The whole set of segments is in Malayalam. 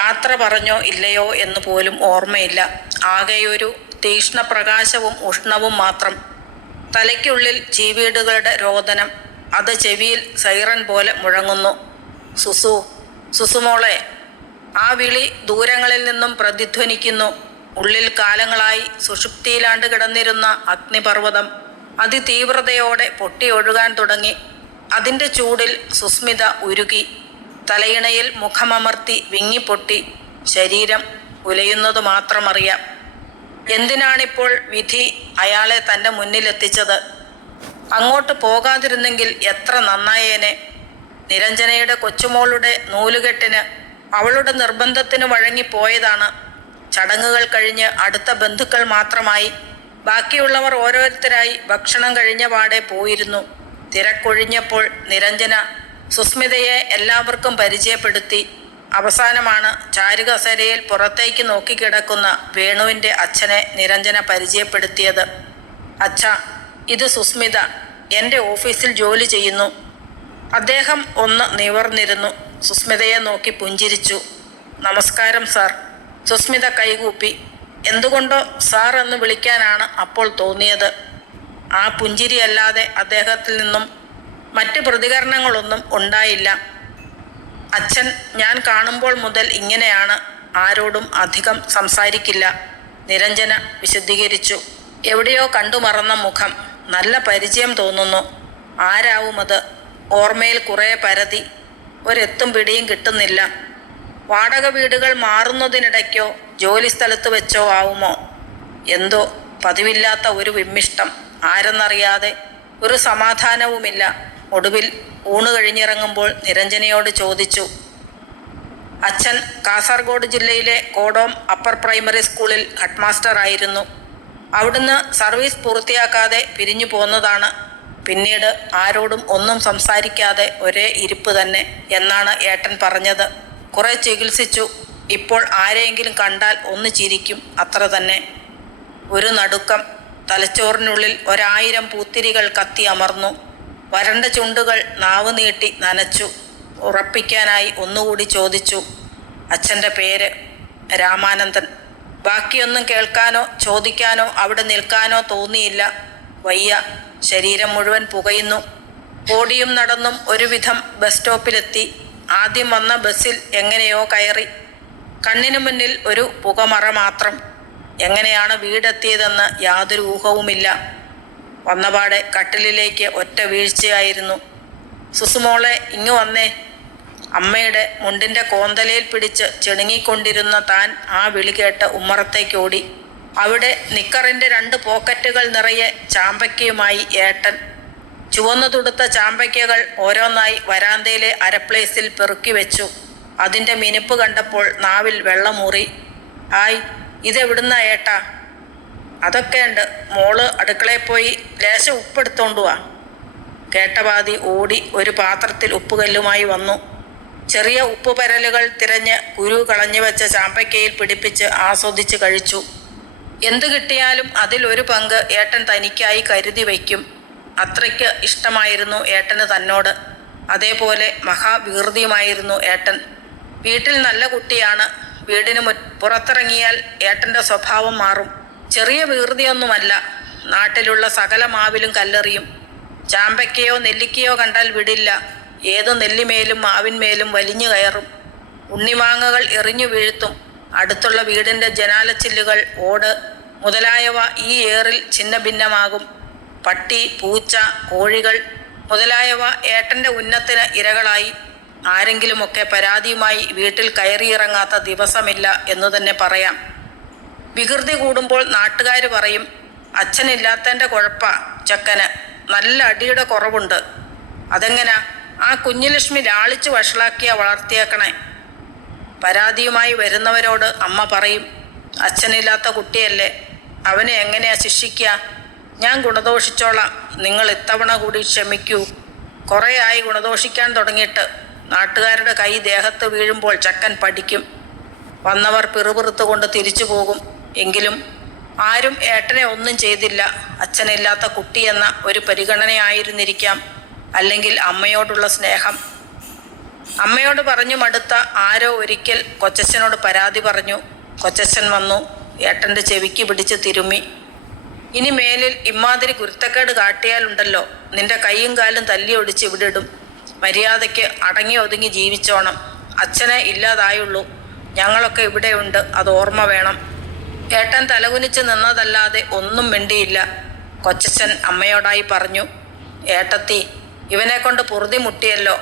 യാത്ര പറഞ്ഞോ ഇല്ലയോ എന്ന് പോലും ഓർമ്മയില്ല. ആകെയൊരു തീക്ഷ്ണപ്രകാശവും ഉഷ്ണവും മാത്രം. തലയ്ക്കുള്ളിൽ ചീവീടുകളുടെ രോദനം. അത് ചെവിയിൽ സൈറൻ പോലെ മുഴങ്ങുന്നു. സുസു, സുസുമോളെ. ആ വിളി ദൂരങ്ങളിൽ നിന്നും പ്രതിധ്വനിക്കുന്നു. ഉള്ളിൽ കാലങ്ങളായി സുഷുപ്തിയിലാണ്ട് കിടന്നിരുന്ന അഗ്നിപർവ്വതം അതിതീവ്രതയോടെ പൊട്ടിയൊഴുകാൻ തുടങ്ങി. അതിൻ്റെ ചൂടിൽ സുസ്മിത ഉരുകി. തലയിണയിൽ മുഖമമർത്തി വിങ്ങിപ്പൊട്ടി. ശരീരം ഉലയുന്നത് മാത്രമറിയാം. എന്തിനാണിപ്പോൾ വിധി അയാളെ തൻ്റെ മുന്നിലെത്തിച്ചത്? അങ്ങോട്ട് പോകാതിരുന്നെങ്കിൽ എത്ര നന്നായേനെ. നിരഞ്ജനയുടെ കൊച്ചുമോളുടെ നൂലുകെട്ടിന് അവളുടെ നിർബന്ധത്തിന് വഴങ്ങിപ്പോയതാണ്. ചടങ്ങുകൾ കഴിഞ്ഞ് അടുത്ത ബന്ധുക്കൾ മാത്രമായി. ബാക്കിയുള്ളവർ ഓരോരുത്തരായി ഭക്ഷണം കഴിഞ്ഞ പാടെ പോയിരുന്നു. തിരക്കൊഴിഞ്ഞപ്പോൾ നിരഞ്ജന സുസ്മിതയെ എല്ലാവർക്കും പരിചയപ്പെടുത്തി. അവസാനമാണ് ചാരുകസേരയിൽ പുറത്തേക്ക് നോക്കിക്കിടക്കുന്ന വേണുവിൻ്റെ അച്ഛനെ നിരഞ്ജന പരിചയപ്പെടുത്തിയത്. അച്ഛാ, ഇത് സുസ്മിത, എൻ്റെ ഓഫീസിൽ ജോലി ചെയ്യുന്നു. അദ്ദേഹം ഒന്ന് നിവർന്നിരുന്നു. സുസ്മിതയെ നോക്കി പുഞ്ചിരിച്ചു. നമസ്കാരം സാർ. സുസ്മിത കൈകൂപ്പി. എന്തുകൊണ്ടോ സാർ എന്ന് വിളിക്കാനാണ് അപ്പോൾ തോന്നിയത്. ആ പുഞ്ചിരിയല്ലാതെ അദ്ദേഹത്തിൽ നിന്നും മറ്റ് പ്രതികരണങ്ങളൊന്നും ഉണ്ടായില്ല. അച്ഛൻ ഞാൻ കാണുമ്പോൾ മുതൽ ഇങ്ങനെയാണ്. ആരോടും അധികം സംസാരിക്കില്ല. നിരഞ്ജന വിശദീകരിച്ചു. എവിടെയോ കണ്ടുമറന്ന മുഖം. നല്ല പരിചയം തോന്നുന്നു. ആരാവുമത്? ഓർമ്മയിൽ കുറേ പരതി. ഒരെത്തും പിടിയും കിട്ടുന്നില്ല. വാടക വീടുകൾ മാറുന്നതിനിടയ്ക്കോ ജോലിസ്ഥലത്ത് വെച്ചോ ആവുമോ? എന്തോ പതിവില്ലാത്ത ഒരു വിമ്മിഷ്ടം. ആരെന്നറിയാതെ. ഒരു സമാധാനവുമില്ല. ഒടുവിൽ ഊണ് കഴിഞ്ഞിറങ്ങുമ്പോൾ നിരഞ്ജനയോട് ചോദിച്ചു. അച്ഛൻ കാസർഗോഡ് ജില്ലയിലെ കോടോം അപ്പർ പ്രൈമറി സ്കൂളിൽ ഹെഡ്മാസ്റ്റർ ആയിരുന്നു. അവിടുന്ന് സർവീസ് പൂർത്തിയാക്കാതെ പിരിഞ്ഞു പോന്നതാണ്. പിന്നീട് ആരോടും ഒന്നും സംസാരിക്കാതെ ഒരേ ഇരിപ്പ് തന്നെ എന്നാണ് ഏട്ടൻ പറഞ്ഞത്. കുറെ ചികിത്സിച്ചു. ഇപ്പോൾ ആരെയെങ്കിലും കണ്ടാൽ ഒന്ന് ചിരിക്കും, അത്ര തന്നെ. ഒരു നടുക്കം. തലച്ചോറിനുള്ളിൽ 1000 പൂത്തിരികൾ കത്തി അമർന്നു. വരണ്ട ചുണ്ടുകൾ നാവ് നീട്ടി നനച്ചു. ഉറപ്പിക്കാനായി ഒന്നുകൂടി ചോദിച്ചു. അച്ഛൻ്റെ പേര്? രാമാനന്ദൻ. ബാക്കിയൊന്നും കേൾക്കാനോ ചോദിക്കാനോ അവിടെ നിൽക്കാനോ തോന്നിയില്ല. വയ്യ. ശരീരം മുഴുവൻ പുകയുന്നു. ഓടിയും നടന്നും ഒരുവിധം ബസ് സ്റ്റോപ്പിലെത്തി. ആദ്യം വന്ന ബസ്സിൽ എങ്ങനെയോ കയറി. കണ്ണിനു മുന്നിൽ ഒരു പുകമറ മാത്രം. എങ്ങനെയാണ് വീടെത്തിയതെന്ന് യാതൊരു ഊഹവുമില്ല. വന്നപാടെ കട്ടിലിലേക്ക് ഒറ്റ വീഴ്ചയായിരുന്നു. സുസുമോളെ, ഇങ്ങു വന്നേ. അമ്മയുടെ മുണ്ടിൻ്റെ കോന്തലയിൽ പിടിച്ച് ചിണുങ്ങിക്കൊണ്ടിരുന്ന താൻ ആ വിളി കേട്ട് ഉമ്മറത്തേക്ക് ഓടി. അവിടെ നിക്കറിൻ്റെ 2 പോക്കറ്റുകൾ നിറയെ ചാമ്പയ്ക്കയുമായി ഏട്ടൻ. ചുവന്നു തുടുത്ത ചാമ്പയ്ക്കകൾ ഓരോന്നായി വരാന്തയിലെ അരപ്ലേസിൽ പെറുക്കി വെച്ചു. അതിൻ്റെ മിനുപ്പ് കണ്ടപ്പോൾ നാവിൽ വെള്ളമൂറി. ആയ്, ഇതെവിടുന്ന ഏട്ടാ? അതൊക്കെയുണ്ട്. മോള് അടുക്കളയിൽ പോയി ലേശം ഉപ്പെടുത്തോണ്ടുവാ. കേട്ടപാതി ഓടി ഒരു പാത്രത്തിൽ ഉപ്പുകല്ലുമായി വന്നു. ചെറിയ ഉപ്പുപരലുകൾ തിരഞ്ഞ് കുരു കളഞ്ഞു വെച്ച ചാമ്പയ്ക്കയിൽ പിടിപ്പിച്ച് ആസ്വദിച്ച് കഴിച്ചു. എന്തു കിട്ടിയാലും അതിലൊരു പങ്ക് ഏട്ടൻ തനിക്കായി കരുതി വയ്ക്കും. അത്രയ്ക്ക് ഇഷ്ടമായിരുന്നു ഏട്ടന് തന്നോട്. അതേപോലെ മഹാവികൃതിയുമായിരുന്നു ഏട്ടൻ. വീട്ടിൽ നല്ല കുട്ടിയാണ്. വീടിന് പുറത്തിറങ്ങിയാൽ ഏട്ടൻ്റെ സ്വഭാവം മാറും. ചെറിയ വികൃതിയൊന്നുമല്ല. നാട്ടിലുള്ള സകല മാവിലും കല്ലെറിയും. ചാമ്പയ്ക്കയോ നെല്ലിക്കയോ കണ്ടാൽ വിടില്ല. ഏതു നെല്ലിമേലും മാവിന്മേലും വലിഞ്ഞു കയറും. ഉണ്ണിമാങ്ങകൾ എറിഞ്ഞു വീഴ്ത്തും. അടുത്തുള്ള വീടിൻ്റെ ജനാലച്ചില്ലുകൾ, ഓട് മുതലായവ ഈ ഏറിൽ ഛിന്ന ഭിന്നമാകും. പട്ടി, പൂച്ച, കോഴികൾ മുതലായവ ഏട്ടൻ്റെ ഉന്നത്തിന് ഇരകളായി. ആരെങ്കിലുമൊക്കെ പരാതിയുമായി വീട്ടിൽ കയറിയിറങ്ങാത്ത ദിവസമില്ല എന്നു തന്നെ പറയാം. വികൃതി കൂടുമ്പോൾ നാട്ടുകാർ പറയും, അച്ഛനില്ലാത്തതിൻ്റെ കുഴപ്പാ ചെക്കന്, നല്ല അടിയുടെ കുറവുണ്ട്. അതെങ്ങനാ? ആ കുഞ്ഞുലക്ഷ്മി ലാളിച്ച് വഷളാക്കിയാ വളർത്തിയേക്കണേ. പരാതിയുമായി വരുന്നവരോട് അമ്മ പറയും, അച്ഛനില്ലാത്ത കുട്ടിയല്ലേ, അവനെ എങ്ങനെയാ ശിക്ഷിക്കുക? ഞാൻ ഗുണദോഷിച്ചോളാം, നിങ്ങൾ ഇത്തവണ കൂടി ക്ഷമിക്കൂ. കുറേ ആയി ഗുണദോഷിക്കാൻ തുടങ്ങിയിട്ട്. നാട്ടുകാരുടെ കൈ ദേഹത്ത് വീഴുമ്പോൾ ചക്കൻ പഠിക്കും. വന്നവർ പിറുപിറുത്തുകൊണ്ട് തിരിച്ചു പോകും. എങ്കിലും ആരും ഏട്ടനെ ഒന്നും ചെയ്തില്ല. അച്ഛനില്ലാത്ത കുട്ടിയെന്ന ഒരു പരിഗണനയായിരുന്നിരിക്കാം, അല്ലെങ്കിൽ അമ്മയോടുള്ള സ്നേഹം. അമ്മയോട് പറഞ്ഞു മടുത്ത ആരോ ഒരിക്കൽ കൊച്ചച്ഛനോട് പരാതി പറഞ്ഞു. കൊച്ചച്ഛൻ വന്നു ഏട്ടൻ്റെ ചെവിക്ക് പിടിച്ച് തിരുമ്മി. ഇനി മേലിൽ ഇമ്മാതിരി കുരുത്തക്കേട് കാട്ടിയാലുണ്ടല്ലോ, നിന്റെ കൈയും കാലും തല്ലി ഒടിച്ച് ഇവിടെ ഇടും. മര്യാദയ്ക്ക് അടങ്ങി ഒതുങ്ങി ജീവിച്ചോണം. അച്ഛനെ ഇല്ലാതായുള്ളൂ, ഞങ്ങളൊക്കെ ഇവിടെയുണ്ട്, അത് ഓർമ്മ വേണം. ഏട്ടൻ തലകുനിച്ച് നിന്നതല്ലാതെ ഒന്നും മിണ്ടിയില്ല. കൊച്ചച്ഛൻ അമ്മയോടായി പറഞ്ഞു, ഏട്ടത്തി, ഇവനെ കൊണ്ട് പൊറുതി മുട്ടിയല്ലോ.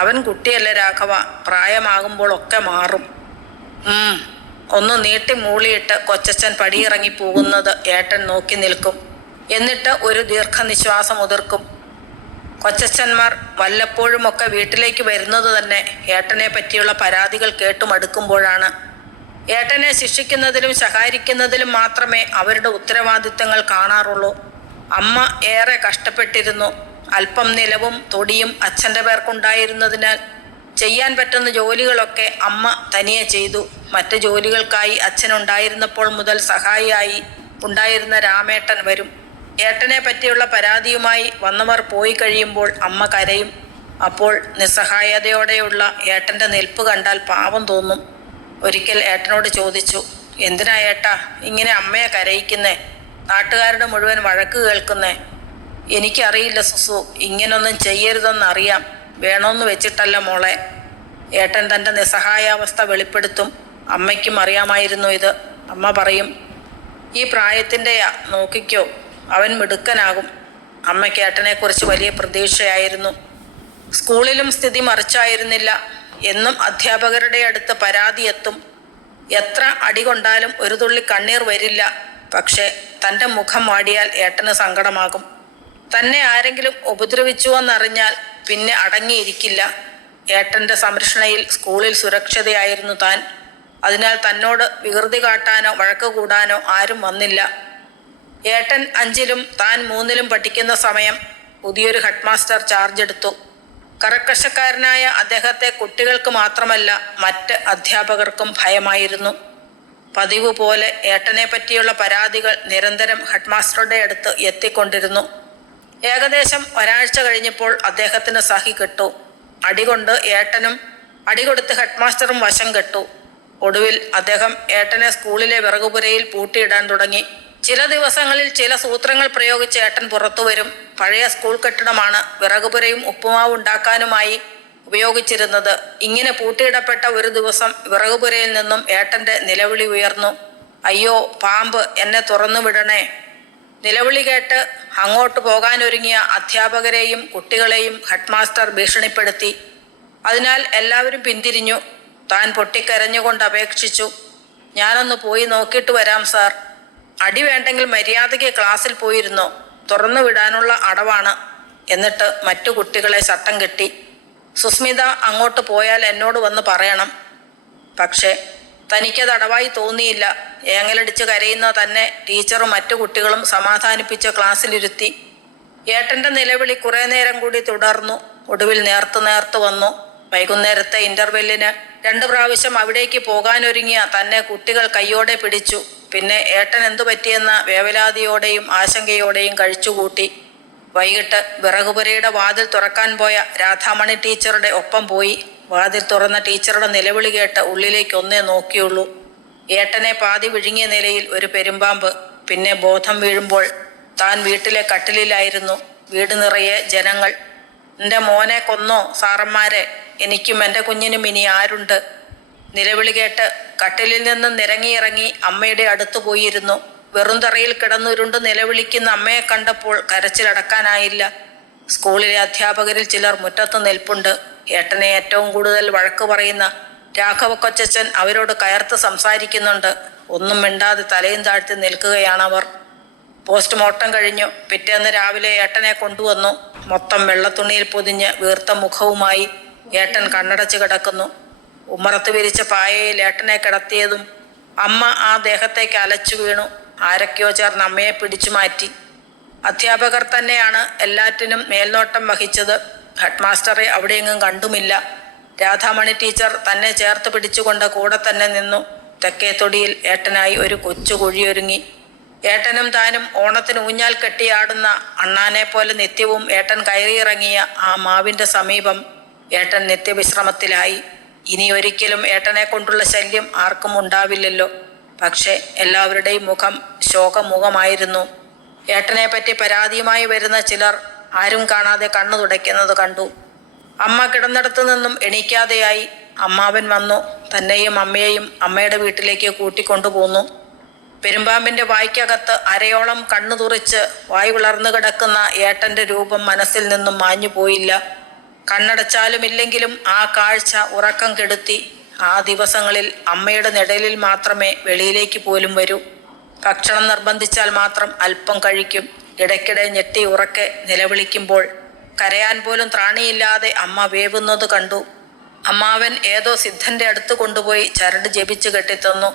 അവൻ കുട്ടിയല്ലേ രാഘവ, പ്രായമാകുമ്പോൾ ഒക്കെ മാറും. ഒന്ന് നീട്ടി മൂളിയിട്ട് കൊച്ചച്ഛൻ പടിയിറങ്ങി പോകുന്നത് ഏട്ടൻ നോക്കി നിൽക്കും. എന്നിട്ട് ഒരു ദീർഘനിശ്വാസം ഉതിർക്കും. കൊച്ചച്ഛന്മാർ വല്ലപ്പോഴുമൊക്കെ വീട്ടിലേക്ക് വരുന്നത് തന്നെ ഏട്ടനെ പറ്റിയുള്ള പരാതികൾ കേട്ടുമടുക്കുമ്പോഴാണ്. ഏട്ടനെ ശിക്ഷിക്കുന്നതിലും ശകാരിക്കുന്നതിലും മാത്രമേ അവരുടെ ഉത്തരവാദിത്തങ്ങൾ കാണാറുള്ളൂ. അമ്മ ഏറെ കഷ്ടപ്പെട്ടിരുന്നു. അല്പം നിലവും തൊടിയും അച്ഛൻ്റെ പേർക്കുണ്ടായിരുന്നതിനാൽ ചെയ്യാൻ പറ്റുന്ന ജോലികളൊക്കെ അമ്മ തനിയെ ചെയ്തു. മറ്റ് ജോലികൾക്കായി അച്ഛനുണ്ടായിരുന്നപ്പോൾ മുതൽ സഹായിയായി ഉണ്ടായിരുന്ന രാമേട്ടൻ വരും. ഏട്ടനെ പറ്റിയുള്ള പരാതിയുമായി വന്നവർ പോയി കഴിയുമ്പോൾ അമ്മ കരയും. അപ്പോൾ നിസ്സഹായതയോടെയുള്ള ഏട്ടൻ്റെ നിൽപ്പ് കണ്ടാൽ പാവം തോന്നും. ഒരിക്കൽ ഏട്ടനോട് ചോദിച്ചു, എന്തിനാ ഏട്ടാ ഇങ്ങനെ അമ്മയെ കരയിക്കുന്നേ? നാട്ടുകാരുടെ മുഴുവൻ വഴക്ക് കേൾക്കുന്നേ? എനിക്കറിയില്ല സുസു, ഇങ്ങനൊന്നും ചെയ്യരുതെന്നറിയാം, വേണമെന്ന് വെച്ചിട്ടല്ല മോളെ. ഏട്ടൻ തൻ്റെ നിസ്സഹായാവസ്ഥ വെളിപ്പെടുത്തും. അമ്മയ്ക്കും അറിയാമായിരുന്നു ഇത്. അമ്മ പറയും, ഈ പ്രായത്തിൻ്റെയാ, നോക്കിക്കോ, അവൻ മിടുക്കനാകും. അമ്മയ്ക്ക് ഏട്ടനെക്കുറിച്ച് വലിയ പ്രതീക്ഷയായിരുന്നു. സ്കൂളിലും സ്ഥിതി മറിച്ചായിരുന്നില്ല. എന്നും അധ്യാപകരുടെ അടുത്ത് പരാതി എത്തും. എത്ര അടി കൊണ്ടാലും ഒരു തുള്ളി കണ്ണീർ വരില്ല. പക്ഷേ തൻ്റെ മുഖം വാടിയാൽ ഏട്ടന് സങ്കടമാകും. തന്നെ ആരെങ്കിലും ഉപദ്രവിച്ചുവെന്നറിഞ്ഞാൽ പിന്നെ അടങ്ങിയിരിക്കില്ല. ഏട്ടൻ്റെ സംരക്ഷണയിൽ സ്കൂളിൽ സുരക്ഷിതയായിരുന്നു താൻ. അതിനാൽ തന്നോട് വികൃതി കാട്ടാനോ വഴക്ക് കൂടാനോ ആരും വന്നില്ല. ഏട്ടൻ 5ലും താൻ 3ലും പഠിക്കുന്ന സമയം പുതിയൊരു ഹെഡ് മാസ്റ്റർ ചാർജ് എടുത്തു. കർക്കശക്കാരനായ അദ്ദേഹത്തെ കുട്ടികൾക്ക് മാത്രമല്ല മറ്റ് അധ്യാപകർക്കും ഭയമായിരുന്നു. പതിവ് പോലെ ഏട്ടനെ പറ്റിയുള്ള പരാതികൾ നിരന്തരം ഹെഡ് മാസ്റ്ററുടെ അടുത്ത് എത്തിക്കൊണ്ടിരുന്നു. ഏകദേശം ഒരാഴ്ച കഴിഞ്ഞപ്പോൾ അദ്ദേഹത്തിന് സഹി കെട്ടു. അടികൊണ്ട് ഏട്ടനും അടികൊടുത്ത് ഹെഡ് മാസ്റ്ററും വശം കെട്ടു. ഒടുവിൽ അദ്ദേഹം ഏട്ടനെ സ്കൂളിലെ വിറകുപുരയിൽ പൂട്ടിയിടാൻ തുടങ്ങി. ചില ദിവസങ്ങളിൽ ചില സൂത്രങ്ങൾ പ്രയോഗിച്ച് ഏട്ടൻ പുറത്തു വരും. പഴയ സ്കൂൾ കെട്ടിടമാണ് വിറകുപുരയും ഉപ്പുമാവ് ഉണ്ടാക്കാനുമായി ഉപയോഗിച്ചിരുന്നത്. ഇങ്ങനെ പൂട്ടിയിടപ്പെട്ട ഒരു ദിവസം വിറകുപുരയിൽ നിന്നും ഏട്ടൻ്റെ നിലവിളി ഉയർന്നു, അയ്യോ പാമ്പ്, എന്നെ തുറന്നു വിടണേ. നിലവിളി കേട്ട് അങ്ങോട്ട് പോകാനൊരുങ്ങിയ അധ്യാപകരെയും കുട്ടികളെയും ഹെഡ് മാസ്റ്റർ ഭീഷണിപ്പെടുത്തി. അതിനാൽ എല്ലാവരും പിന്തിരിഞ്ഞു. താൻ പൊട്ടിക്കരഞ്ഞുകൊണ്ട് അപേക്ഷിച്ചു, ഞാനൊന്ന് പോയി നോക്കിയിട്ട് വരാം സാർ. അടി വേണ്ടെങ്കിൽ മര്യാദയ്ക്ക് ക്ലാസ്സിൽ പോയിരുന്നോ, തുറന്നു വിടാനുള്ള അടവാണ്. എന്നിട്ട് മറ്റു കുട്ടികളെ ചട്ടം കെട്ടി. സുസ്മിത അങ്ങോട്ട് പോയാൽ എന്നോട് വന്ന് പറയണം. പക്ഷേ തനിക്കത് അടവായി തോന്നിയില്ല. ഏങ്ങലടിച്ച് കരയുന്ന തന്നെ ടീച്ചറും മറ്റു കുട്ടികളും സമാധാനിപ്പിച്ച് ക്ലാസ്സിലിരുത്തി. ഏട്ടൻ്റെ നിലവിളി കുറേ നേരം കൂടി തുടർന്നു. ഒടുവിൽ നേർത്ത് വന്നു. വൈകുന്നേരത്തെ ഇൻ്റർവെല്ലിന് 2 പ്രാവശ്യം അവിടേക്ക് പോകാനൊരുങ്ങിയ തന്നെ കുട്ടികൾ കയ്യോടെ പിടിച്ചു. പിന്നെ ഏട്ടൻ എന്തു പറ്റിയെന്ന വേവലാതിയോടെയും ആശങ്കയോടെയും കഴിച്ചുകൂട്ടി. വൈകിട്ട് വിറകുപുരയുടെ വാതിൽ തുറക്കാൻ പോയ രാധാമണി ടീച്ചറുടെ ഒപ്പം പോയി. വാതിൽ തുറന്ന ടീച്ചറുടെ നിലവിളി കേട്ട് ഉള്ളിലേക്ക് ഒന്നേ നോക്കിയുള്ളൂ. ഏട്ടനെ പാതി വിഴുങ്ങിയ നിലയിൽ ഒരു പെരുമ്പാമ്പ്. പിന്നെ ബോധം വീഴുമ്പോൾ താൻ വീട്ടിലെ കട്ടിലിലായിരുന്നു. വീട് നിറയെ ജനങ്ങൾ. എൻ്റെ മോനെ കൊന്നോ സാറന്മാരെ, എനിക്കും എൻ്റെ കുഞ്ഞിനും ഇനി ആരുണ്ട്? നിലവിളി കേട്ട് കട്ടിലിൽ നിന്നും നിരങ്ങിയിറങ്ങി അമ്മയുടെ അടുത്ത് പോയിരുന്നു. വെറും തറയിൽ കിടന്നുരുണ്ട് നിലവിളിക്കുന്ന അമ്മയെ കണ്ടപ്പോൾ കരച്ചിലടക്കാനായില്ല. സ്കൂളിലെ അധ്യാപകരിൽ ചിലർ മുറ്റത്ത് നിൽപ്പുണ്ട്. ഏട്ടനെ ഏറ്റവും കൂടുതൽ വഴക്ക് പറയുന്ന രാഘവ കൊച്ചച്ഛൻ അവരോട് കയർത്ത് സംസാരിക്കുന്നുണ്ട്. ഒന്നും മിണ്ടാതെ തലയും താഴ്ത്തി നിൽക്കുകയാണവർ. പോസ്റ്റ്മോർട്ടം കഴിഞ്ഞു. പിറ്റേന്ന് രാവിലെ ഏട്ടനെ കൊണ്ടുവന്നു. മൊത്തം വെള്ളത്തുണിയിൽ പൊതിഞ്ഞ് വീർത്ത മുഖവുമായി ഏട്ടൻ കണ്ണടച്ച് കിടക്കുന്നു. ഉമ്മറത്ത് വിരിച്ച പായയിൽ ഏട്ടനെ കിടത്തിയതും അമ്മ ആ ദേഹത്തേക്ക് അലച്ചു വീണു. ആരൊക്കെയോ ചേർന്ന് അമ്മയെ പിടിച്ചു മാറ്റി. അധ്യാപകർ തന്നെയാണ് എല്ലാറ്റിനും മേൽനോട്ടം വഹിച്ചത്. ഹെഡ് മാസ്റ്ററെ അവിടെയെങ്ങും കണ്ടുമില്ല. രാധാമണി ടീച്ചർ തന്നെ ചേർത്ത് പിടിച്ചുകൊണ്ട് കൂടെ തന്നെ നിന്നു. തെക്കേത്തൊടിയിൽ ഏട്ടനായി ഒരു കൊച്ചു കുഴിയൊരുങ്ങി. ഏട്ടനും താനും ഓണത്തിന് ഊഞ്ഞാൽ കെട്ടിയാടുന്ന അണ്ണാനെ പോലെ നിത്യവും ഏട്ടൻ കയറിയിറങ്ങിയ ആ മാവിൻ്റെ സമീപം ഏട്ടൻ നിത്യവിശ്രമത്തിലായി. ഇനി ഒരിക്കലും ഏട്ടനെ കൊണ്ടുള്ള ശല്യം ആർക്കും ഉണ്ടാവില്ലല്ലോ. പക്ഷേ എല്ലാവരുടെയും മുഖം ശോകമുഖമായിരുന്നു. ഏട്ടനെ പറ്റി പരാതിയുമായി വരുന്ന ചിലർ ആരും കാണാതെ കണ്ണു തുടയ്ക്കുന്നത് കണ്ടു. അമ്മ കിടന്നിടത്തു നിന്നും എണീക്കാതെയായി. അമ്മാവൻ വന്നു തന്നെയും അമ്മയെയും അമ്മയുടെ വീട്ടിലേക്ക് കൂട്ടിക്കൊണ്ടുപോന്നു. പെരുമ്പാമ്പിൻ്റെ വായ്ക്കകത്ത് അരയോളം കണ്ണു തുറിച്ച് വായ് വിളർന്നു കിടക്കുന്ന ഏട്ടൻ്റെ രൂപം മനസ്സിൽ നിന്നും മാഞ്ഞു പോയില്ല. കണ്ണടച്ചാലും ഇല്ലെങ്കിലും ആ കാഴ്ച ഉറക്കം കെടുത്തി. ആ ദിവസങ്ങളിൽ അമ്മയുടെ നിഴലിൽ മാത്രമേ വെളിയിലേക്ക് പോലും വരൂ. ഭക്ഷണം നിർബന്ധിച്ചാൽ മാത്രം അല്പം കഴിക്കും. ഇടയ്ക്കിടെ ഞെട്ടി ഉറക്കെ നിലവിളിക്കുമ്പോൾ കരയാൻ പോലും ത്രാണിയില്ലാതെ അമ്മ വേവുന്നത് കണ്ടു. അമ്മാവൻ ഏതോ സിദ്ധൻ്റെ അടുത്ത് കൊണ്ടുപോയി ചരട് ജപിച്ച് കെട്ടിത്തന്നു.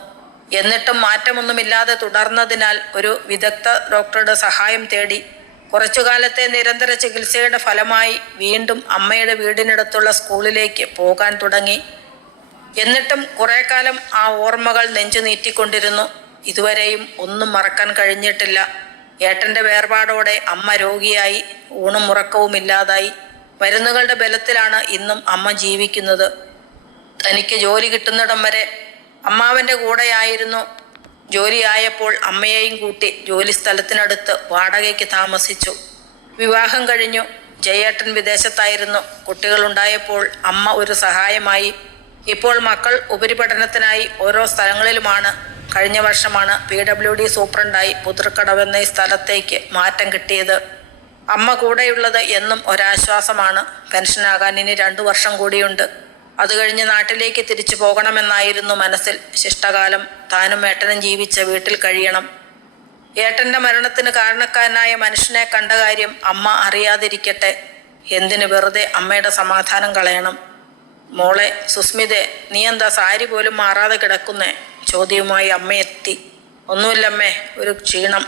എന്നിട്ടും മാറ്റമൊന്നുമില്ലാതെ തുടർന്നതിനാൽ ഒരു വിദഗ്ധ ഡോക്ടറുടെ സഹായം തേടി. കുറച്ചുകാലത്തെ നിരന്തര ചികിത്സയുടെ ഫലമായി വീണ്ടും അമ്മയുടെ വീടിനടുത്തുള്ള സ്കൂളിലേക്ക് പോകാൻ തുടങ്ങി. എന്നിട്ടും കുറേ കാലം ആ ഓർമ്മകൾ നെഞ്ചു നീറ്റിക്കൊണ്ടിരുന്നു. ഇതുവരെയും ഒന്നും മറക്കാൻ കഴിഞ്ഞിട്ടില്ല. ഏട്ടൻ്റെ വേർപാടോടെ അമ്മ രോഗിയായി. ഊണും ഉറക്കവുമില്ലാതായി. മരുന്നുകളുടെ ബലത്തിലാണ് ഇന്നും അമ്മ ജീവിക്കുന്നത്. തനിക്ക് ജോലി കിട്ടുന്നിടം വരെ അമ്മാവൻ്റെ കൂടെയായിരുന്നു. ജോലിയായപ്പോൾ അമ്മയെയും കൂട്ടി ജോലി സ്ഥലത്തിനടുത്ത് വാടകയ്ക്ക് താമസിച്ചു. വിവാഹം കഴിഞ്ഞു. ജയേട്ടൻ വിദേശത്തായിരുന്നു. കുട്ടികളുണ്ടായപ്പോൾ അമ്മ ഒരു സഹായമായി. ഇപ്പോൾ മക്കൾ ഉപരിപഠനത്തിനായി ഓരോ സ്ഥലങ്ങളിലുമാണ്. കഴിഞ്ഞ വർഷമാണ് PWD സൂപ്രണ്ടായി പുതൃക്കടവെന്ന ഈ സ്ഥലത്തേക്ക് മാറ്റം കിട്ടിയത്. അമ്മ കൂടെയുള്ളത് എന്നും ഒരാശ്വാസമാണ്. പെൻഷനാകാൻ ഇനി 2 വർഷം കൂടിയുണ്ട്. അത് കഴിഞ്ഞ് നാട്ടിലേക്ക് തിരിച്ചു പോകണമെന്നായിരുന്നു മനസ്സിൽ. ശിഷ്ടകാലം താനും ഏട്ടനും ജീവിച്ച വീട്ടിൽ കഴിയണം. ഏട്ടൻ്റെ മരണത്തിന് കാരണക്കാരനായ മനുഷ്യനെ കണ്ട കാര്യം അമ്മ അറിയാതിരിക്കട്ടെ. എന്തിന് വെറുതെ അമ്മയുടെ സമാധാനം കളയണം? മോളെ സുസ്മിതേ, നീ എന്താ സാരി പോലും മാറാതെ കിടക്കുന്നേ? ചോദ്യവുമായി അമ്മ എത്തി. ഒന്നുമില്ലമ്മേ, ഒരു ക്ഷീണം.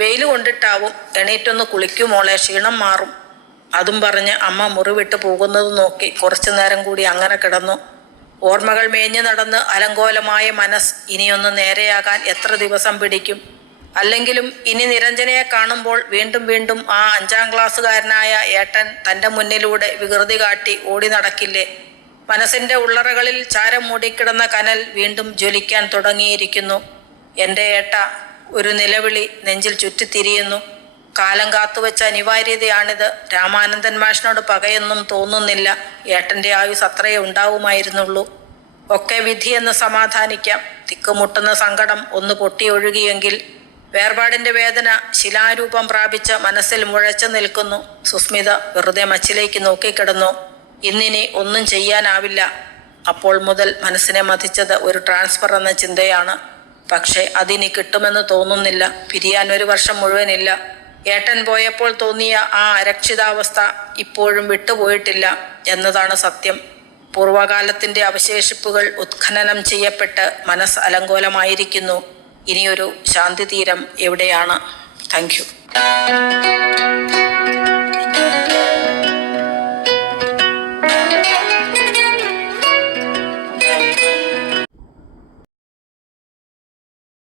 വെയിൽ കൊണ്ടിട്ടാവും. എണീറ്റൊന്ന് കുളിക്കൂ മോളെ, ക്ഷീണം മാറും. അതും പറഞ്ഞ് അമ്മ മുറിവിട്ട് പോകുന്നത് നോക്കി കുറച്ചു നേരം കൂടി അങ്ങനെ കിടന്നു. ഓർമ്മകൾ മേഞ്ഞു നടന്ന് അലങ്കോലമായ മനസ്സ് ഇനിയൊന്ന് നേരെയാകാൻ എത്ര ദിവസം പിടിക്കും? അല്ലെങ്കിലും ഇനി നിരഞ്ജനയെ കാണുമ്പോൾ വീണ്ടും വീണ്ടും ആ 5ാം ക്ലാസ്സുകാരനായ ഏട്ടൻ തൻ്റെ മുന്നിലൂടെ വികൃതി കാട്ടി ഓടി നടക്കില്ലേ? മനസ്സിൻ്റെ ഉള്ളറകളിൽ ചാരം മൂടിക്കിടന്ന കനൽ വീണ്ടും ജ്വലിക്കാൻ തുടങ്ങിയിരിക്കുന്നു. എൻ്റെ ഏട്ട, ഒരു നിലവിളി നെഞ്ചിൽ ചുറ്റിത്തിരിയുന്നു. കാലം കാത്തുവെച്ച അനിവാര്യതയാണിത്. രാമാനന്ദൻ മാഷിനോട് പകയൊന്നും തോന്നുന്നില്ല. ഏട്ടൻ്റെ ആയുസ് അത്രയേ ഉണ്ടാവുമായിരുന്നുള്ളൂ. ഒക്കെ വിധിയെന്ന് സമാധാനിക്കാം. തിക്കുമുട്ടുന്ന സങ്കടം ഒന്ന് പൊട്ടിയൊഴുകിയെങ്കിൽ വേർപാടിൻ്റെ വേദന ശിലാരൂപം പ്രാപിച്ച മനസ്സിൽ മുഴച്ചു നിൽക്കുന്നു. സുസ്മിത വെറുതെ മച്ചിലേക്ക് നോക്കിക്കിടന്നു. ഇന്നിനി ഒന്നും ചെയ്യാനാവില്ല. അപ്പോൾ മുതൽ മനസ്സിനെ മതിച്ചത് ഒരു ട്രാൻസ്ഫർ എന്ന ചിന്തയാണ്. പക്ഷേ അതിനി കിട്ടുമെന്ന് തോന്നുന്നില്ല. പിരിയാൻ 1 വർഷം മുഴുവനില്ല. ഏട്ടൻ പോയപ്പോൾ തോന്നിയ ആ അരക്ഷിതാവസ്ഥ ഇപ്പോഴും വിട്ടുപോയിട്ടില്ല എന്നതാണ് സത്യം. പൂർവകാലത്തിൻ്റെ അവശേഷിപ്പുകൾ ഉത്ഖനനം ചെയ്യപ്പെട്ട് മനസ്സ് അലങ്കോലമായിരിക്കുന്നു. ഇനിയൊരു ശാന്തി തീരം എവിടെയാണ്? Thank you.